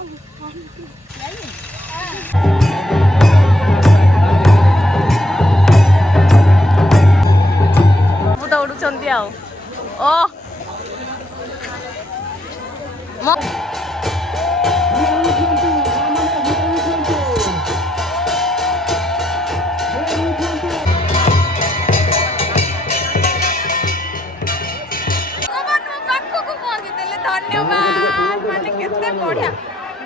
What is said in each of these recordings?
ମୁଁ ଦୌଡୁଛନ୍ତି ଆଉ ଓ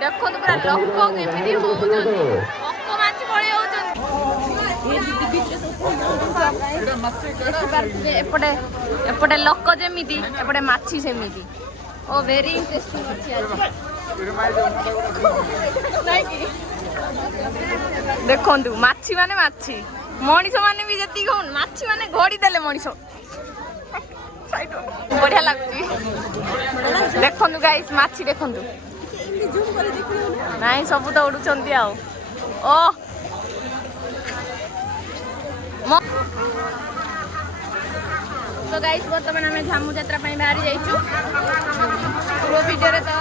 ଦେଖନ୍ତୁ ପୁରା ଲୋକ କେମିତି ହଉଛନ୍ତି ପୋକ ମାଛି ଭଳି ହଉଛନ୍ତି ଏପଟେ ଏପଟେ ଲୋକ ଯେମିତି ଏପଟେ ମାଛି ସେମିତି ଓ ଭେରି ଇଣ୍ଟରେଷ୍ଟିଂ ଅଛି ଆଜି ଦେଖନ୍ତୁ ମାଛି ମାନେ ମାଛି ମଣିଷ ମାନେ ବି ଯେତିକି ହଉନି ମାଛି ମାନେ ଘୋଡ଼ି ଦେଲେ ମଣିଷ ବଢିଆ ଲାଗୁଛି ଦେଖନ୍ତୁ ଗାଇସ୍ ମାଛି ଦେଖନ୍ତୁ ନାଇଁ ସବୁ ଦୌଡୁଛନ୍ତି ଆଉ ଓ तो गाइस बर्तमान आम झामू यात्रा बाहरी जाइचु पूर्व भिडियो तो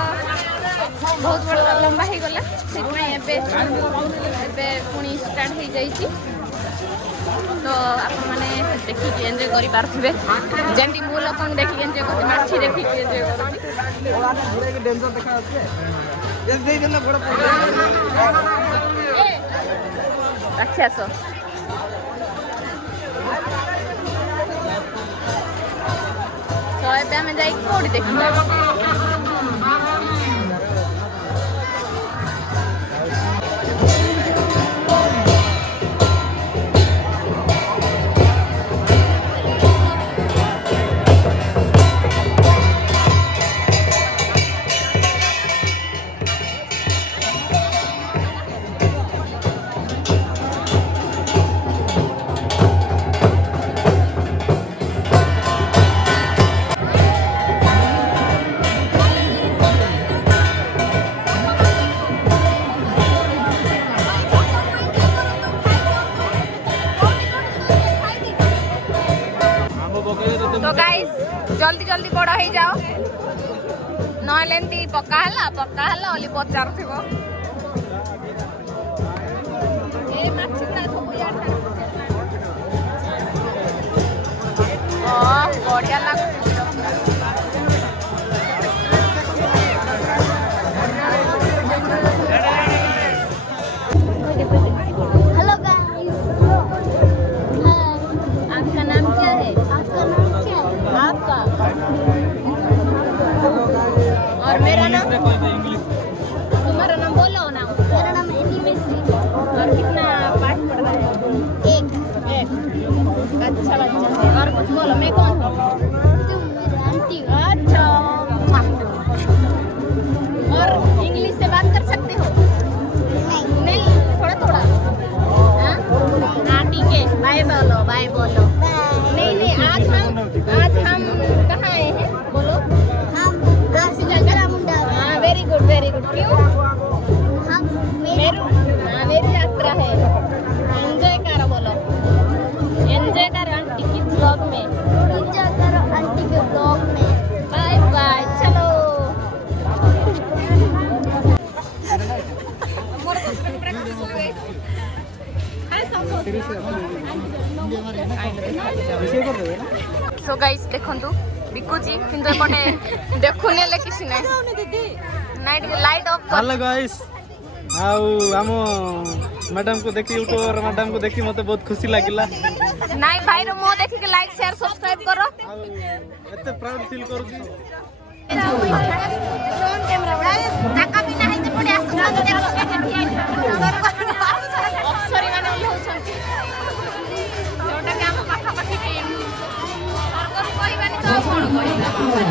बहुत बड़ा लंबा हो गला से पुणी स्टार्ट हो जाइए तो आप मैंने देखिए एंजॉय कर पारे जमी मु लोक देखिए एंजॉय कर माछी देखिए एंजॉय राक्षस तो ये आम जा कौटी देखा तो गाइस जल्दी जल्दी बड़ हो जाओ नहले पक्का बोली पचार थी बढ़िया लगे और मेरा नाम तुम्हारा नाम बोलो ना मेरा नाम एनिमेश्री और कितना पाठ पढ़ रहा है एक अच्छा बच्चा है और कुछ बोलो मैं कौन हूँ तुम मेरी आंटी अच्छा और इंग्लिश से बात कर सकते हो नहीं थोड़ा थोड़ा हाँ ठीक है बाय बोलो नहीं आज हम कहाँ आए हैं बोलो वेरी गुड क्यों मेरी यात्रा है एंजॉय करो बोलो एंजॉय करो आंटी के ब्लॉग में बाय बाय चलो सो गाइस देखंतु बिकुची किंतु एपटे देखुने ले किसी नै नाइट लाइट ऑफ कर हेलो गाइस आउ हम मैडम को देखि यूट्यूबर मैडम को देखि मते बहुत खुशी लागिला नाइ भाई रो मो देखि के लाइक शेयर सब्सक्राइब करो एते प्राउड फील करू छी ड्रोन कैमरा बड़ा जाका भी नाही से पड़े आसु अफसरी माने होछंती जोटा के हम पाठा पाठी टीम सरकार कहबानी तो कोन कहबा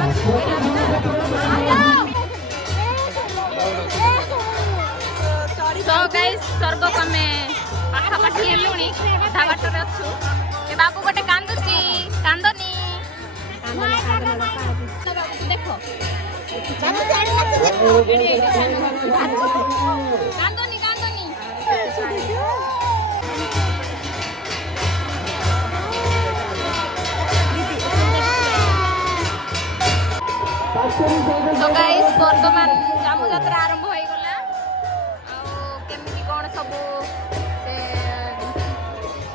सो गाइस सर्व कमे पाठा पाठी हेलुनी आधा बाटर अछु ए बाबू गोटे कांदुची कांदनी देखो कांदनी तो गाइस बर्तमान जामु यात्रा आरंभ हो गला ସବୁ ସେ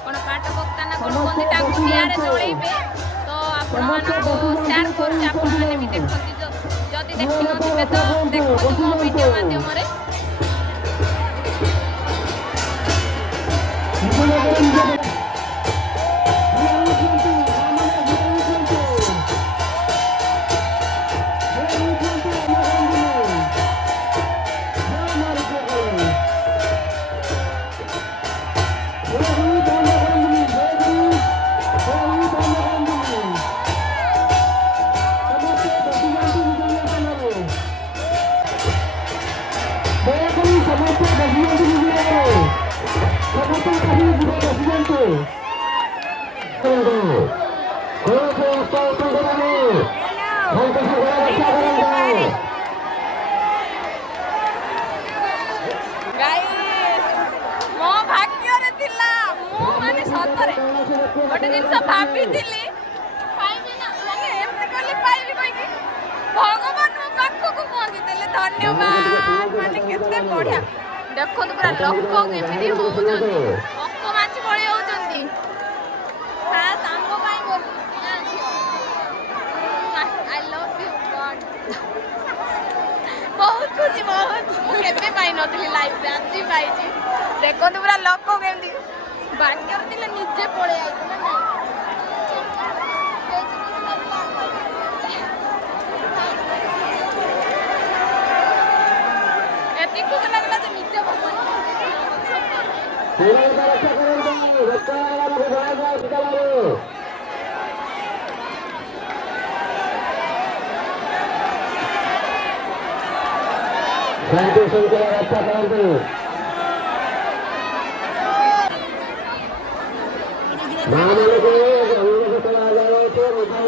କ'ଣ ପାଠ ବକ୍ତା ନା କ'ଣ କୁହନ୍ତି ତାଙ୍କୁ ନିଆଁରେ ଜଳେଇବେ। ତ ଆପଣମାନଙ୍କୁ ସେୟାର କରୁଛି, ଆପଣମାନେ ବି ଦେଖନ୍ତି, ଯଦି ଦେଖିନଥିବେ ତ ଦେଖନ୍ତୁ ମୋ ଭିଡ଼ିଓ ମାଧ୍ୟମରେ। ମୋ ଭାଗ୍ୟରେ ଥିଲା, ମୁଁ ମାନେ ସତରେ ଗୋଟେ ଜିନିଷ ଭାବିଥିଲି ପାଇବି ନା, ମାନେ ଏମିତି କଲେ ପାଇବି କହିକି ଭଗବାନ ମୋ ପାଖକୁ ପହଞ୍ଚିଦେଲେ। ଧନ୍ୟବାଦ, ମାନେ କେତେ ବଢିଆ। ଦେଖନ୍ତୁ ପୁରା ଲୋକ କେମିତି ହଉଛନ୍ତି, ପୋକ ମାଛି ଭଳି ହଉଛନ୍ତି। ସାଙ୍ଗ ପାଇଁ ଆଇ ଲଭ୍ ୟୁ ଗଡ୍। ବହୁତ ଖୁସି, ବହୁତ। ମୁଁ କେବେ ପାଇନଥିଲି ଲାଇଫରେ, ଆଜି ପାଇଛି। ଦେଖନ୍ତୁ ପୁରା ଲୋକ କେମିତି ଭାଗ୍ୟରେ ଥିଲେ ନିଜେ ପଳେଇ ଆଇଥିଲେ ନା। ଏତିକି ଖୁସି ଲାଗିଲା ଯେ ନିଜେ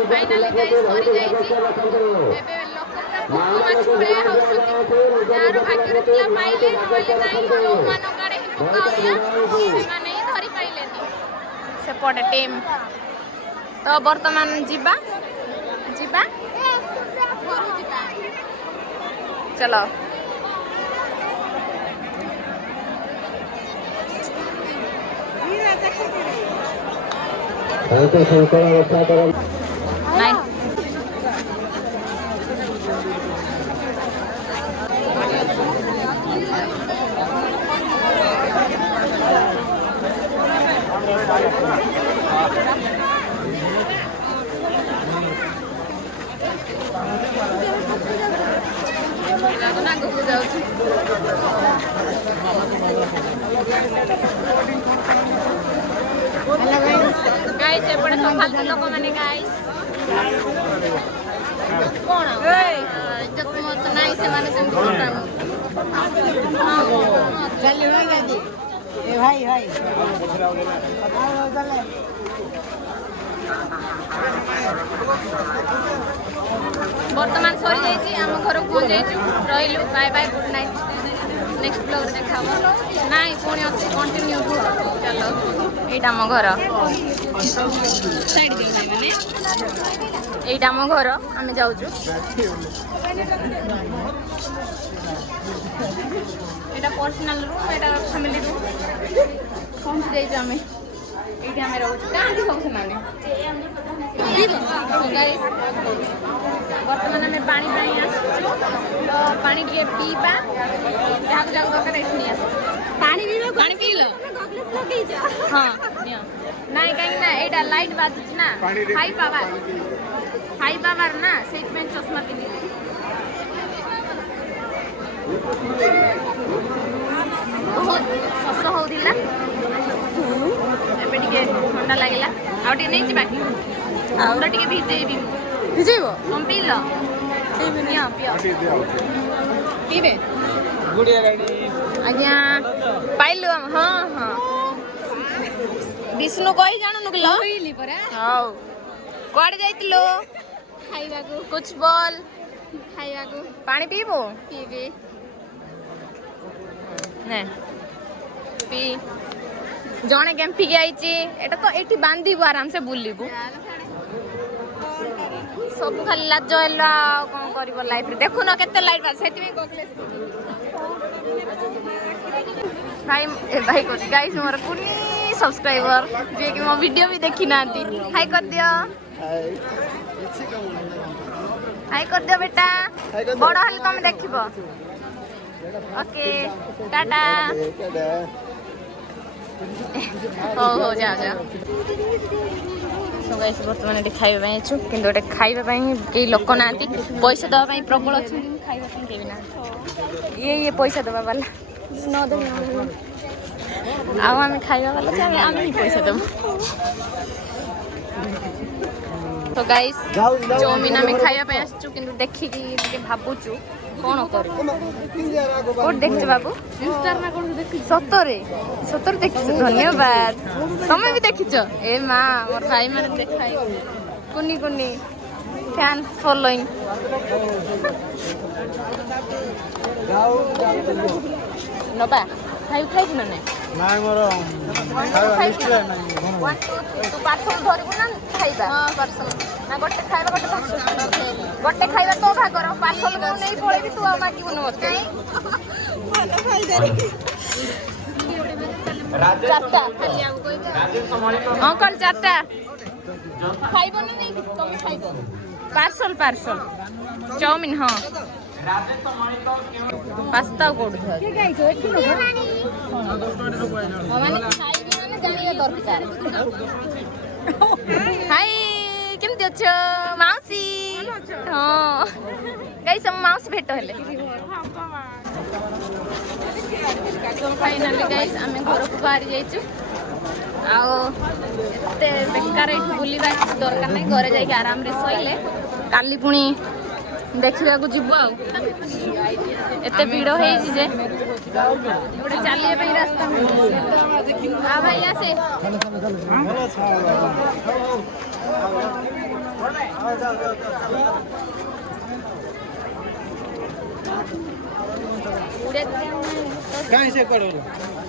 फाइनाली गाइस सरी जाइछि। एबे लोक पुरा पक्का माछ भଳିଆ ହଉଛନ୍ତି। ଯାହାର ଭାଗ୍ୟରେ ଥିଲା ପାଇଲେ, ନହେଲେ ନାହିଁ। ଯୋଉମାନ କାଳେ ପକାଉଳିଆ ସେମାନେ ହିଁ ଧରି ପାଇଲେନି। ସେପଟେ ଟିମ୍ ତ ବର୍ତ୍ତମାନ ଯିବା ଚलो। गाइस एपटे सब फालतू लोक माने गाइस कोण इज्जत मत नाही से माने सेम प्रोग्राम चल भाई गादी ए भाई भाई वर्तमान सरी जाइछि हम घर पहुंच जाइछु रहिलु bye bye good night next blog रे देखा नाई पुणी अच्छी कंटिन्यू चलो एटा मो घर साइड दे माने एटा मो घर आमे जाउछु एटा पर्सनल रूम एटा फैमिली रूम पहुंच जाइछु आमे एटा आमे रहउछु कांदी सब माने गाइस वर्तमान में पानी पाई आसु तो पानी टिके पीबा जहाँ को जाको दरकार एठी आस पानी पीबा पानी पी लो गॉगल्स लगे जा हां नियो नाइ काई ना एटा लाइट बाजुछ ना हाई पावर ना सेट में चश्मा पिनी बहुत सस हो दिला एबे टिके ठंडा लागिला आ टिके नै छी बाकी हमरा टिके भिजेइबी भिजेइबो हम पी लो पीबे नियो पियो पीबे गुड़िया गाड़ी आज्ञा पाइलु हम हां हां विष्णु कहि जानु नुकलो होइली परे हां कोड जाइतलो खाइबा को कुछ बोल खाइबा को पानी पीबो पीबे ने पी जणे केम्पी के आइची एटा तो एठी बांधीबो आराम से बुलीबो सब खाली लाज होला कोन करबो लाइफ रे देखु न केते लाइट बा सेति में गॉगल्स भाई भाई को गाइस मोर कुनी सब्सक्राइबर जे कि मो वीडियो भी देखि नांती हाय कर दियो हाय कर दियो बेटा बड़ हल तुम देखिबो ओके टाटा हो जा जा सो गाइस वर्तमान एटी खाइबा पई छु किंतु एटे खाइबा पई के लोक नांती पैसा दवा पई प्रबल छु खाइबा पई केबी ना ये पैसा दवा वाला न दे आम खाइबा वाला छे आम ही पैसा दम तो गाइस चाउमिन आम खाइबा पई आछू किंतु देखि कि भाबुछु कोन करू कोड देखछ बाबू इंस्टार ना कोन देखि सतरे देखछ धन्यवाद तमे भी देखिछ ए मां मोर भाई माने देखाई कुनी फैंस फॉलोइंग नबा खाइ न नै ନାଇଁ ମୋର तू पार्सल धरबु ना खाइबा हां पार्सल ना गोटे खाइबा गोटे खाइबा तो भागर पार्सल को नै पळेबी तू मागिबु न मते मन खाइ दे चारटा अंकल चारटा खाइबो ना नै तुम खाइबो पार्सल चाउमिन हां पास्ता कोड के गाइছো একটু না মানে খাইবি মানে জানিবা দরকার হাই কেমতি অছো মাউসি হ্যাঁ গাইস हम माउस भेट हेले तो फाइनली गाइस हमें घर को बाहर जाइछु आओ एते बेकार बुलिबा दरकार नै घरे जाई आराम रे सोइले काली पुणी देखा जीव आते भिड़ हो चलिए रास्ता हाँ भाई आसे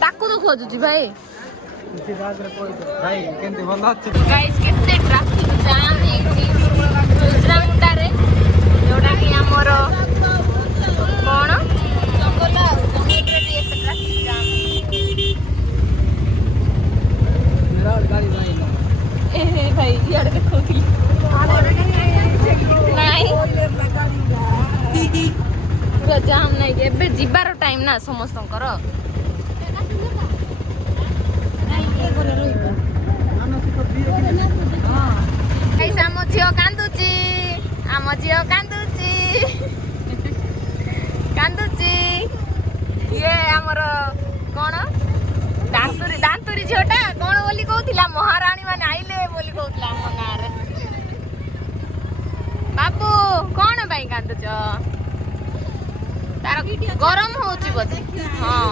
ताकू तो खोजुची भाई गाइस केते ट्रैफिक जाम हेची दूसरा मुंडा रे जोड़ा कि हमर कोन जंगल रे एते ट्रैफिक जाम मेरा गाड़ी नहीं ए भाई यार देखो कि नहीं पूरा जाम नहीं एबे जिबार टाइम ना समस्तंकर आम झील कांदुची ये आमर कौन दांतुरी झीलटा कौन बोली कहूला महाराणी माने आइले बोली कहूला आम गाँव बाबू कौन भाई कांदुच तार गरम होची बोधे हाँ